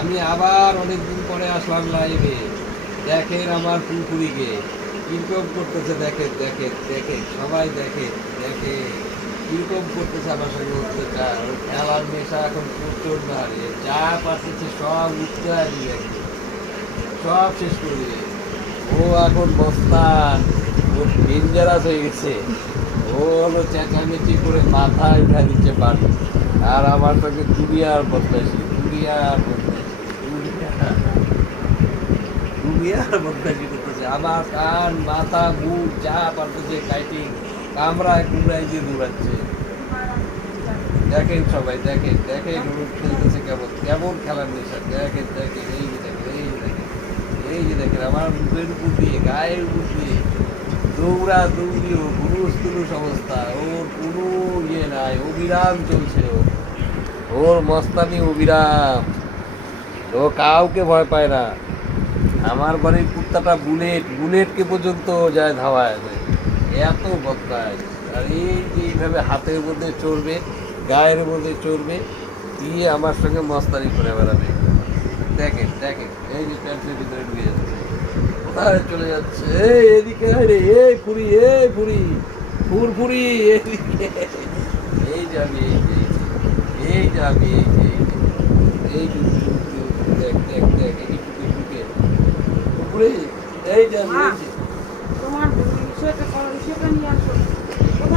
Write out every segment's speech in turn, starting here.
আমি আবার অনেকদিন পরে আসলাম লাইভে। দেখেন আমার ফুলফুরিকে কিরকম করতেছে, দেখেন দেখেন দেখেন সবাই দেখেন দেখেন কিরকম করতেছে আমার সঙ্গে অত্যাচার। ওর খেলার নেশা এখন প্রচুর হারিয়ে যা পারতেছে সব উঠতে হারিয়ে সব শেষ করিয়ে। ও এখন বস্তান, ও ডেঞ্জারাস হয়ে গেছে। ও হলো চেঁচামেচি করে মাথায় উঠা দিচ্ছে বাড়ি। আর আমার সঙ্গে দুনিয়ার বদমাইশি, দুনিয়ার বদমাইশি, দুনিয়ার বদমাইশি করতেছে। আমার কান মাথা মুখ যা পারতেছে কাইটিং কামড়ায় কুমড়ায় দিয়ে দৌড়াচ্ছে। দেখেন সবাই দেখেন দেখেন ও খেলতেছে কেমন কেমন খেলার নেশা। দেখেন দেখেন এই যে দেখেন এই যে দেখেন এই যে দেখেন আমার মুখের উপর দিয়ে গায়ের উপর দিয়ে দৌড়া দৌড়িও পুরুষ তুলুষ অবস্থা। ওর কোনো ইয়ে নাই, অবিরাম চলছে। ওর মস্তানি অবিরাম। ও কাউকে ভয় পায় না। আমার বাড়ির কুত্তাটা বুলেট, বুলেটকে পর্যন্ত যায় ধাওয়ায়, এত বদমাশ। আর এই যে এইভাবে হাতের মধ্যে চড়বে, গায়ের মধ্যে চড়বে, দিয়ে আমার সঙ্গে মস্তানি করে বেড়াবে। দেখেন দেখেন এই যে প্যান্টের ভিতরে ঢুকে যাচ্ছে, কোথায় চলে যাচ্ছে। এই এদিকে রে, এই ফুরি, এই ফুরি, ফুরফুরি এদিকে। এই যাবি এই যাবি এই দেখ দেখ দেখ এই টুকে টুকে ফুরি এই যাবি। তোমার বিষয়টা করার বিষয়টা নিয়ে আসো।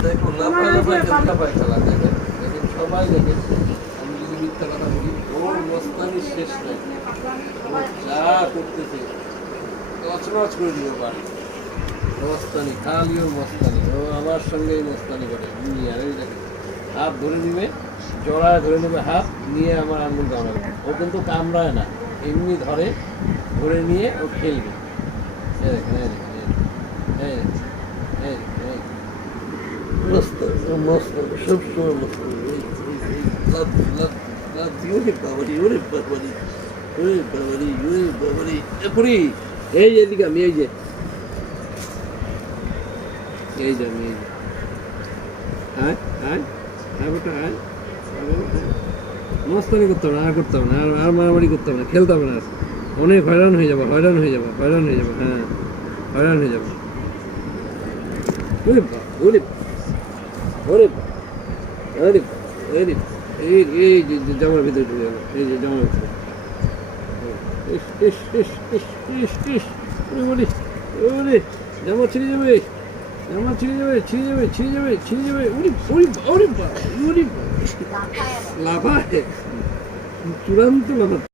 দেখো লাফাই খেলা দেখেন দেখেন সবাই দেখেন। আমি যদি মিথ্যা কথা বলি, ওর মস্তানি শেষ নাই। ও যা করতেছে তছনছ করে দিল বাড়ি। মস্তানি খালি ওর মস্তানি, ও আমার সঙ্গেই মস্তানি করে দুনিয়ার। এই দেখেন হাত ধরে নিবে, জড়ায় ধরে নেবে, হাত নিয়ে আমার আঙুল কামড়াবে। ও কিন্তু কামড়ায় না, এমনি ধরে, ধরে নিয়ে ও খেলবে। এই দেখেন এই দেখেন এই দেখেন এই দেখেন মস্ত মস্ত সবসময় মস্ত। লাভ লাভ লাভ দিয়ে বাবারি, ওরে বাবারি, ওরে বাবারি, ওরে বাবারি। এপুরি এই যে এদিকে আমি এই যে এই যে আমি এই যে আয় আয় আয় বেটা আয়। মস্তানি করতে হবে না, আর করতে হবে না, আর মারামারি করতে হবে না, খেলতে হবে না। অনেক হয়রান হয়ে যাবো, হয়রান হয়ে যাবো, হয়রান হয়ে যাবো। হ্যাঁ হয়রান হয়ে যাবো। ওরে বাবা ওরে ওরে আরে আরে এই এই যে জামার ভিতরে ঢুকে গেল, এই যে জামার ভিতরে। ইস ইস ইস ইস ইস ইস ওরে ওরে ওরে জামা ছিঁড়ে যাবে, জামা ছিঁড়ে যাবে, ছিঁড়ে যাবে, ছিঁড়ে যাবে, ছিঁড়ে যাবে। ওরে ওরে ওরে ওরে লাফায় চূড়ান্ত লাফা।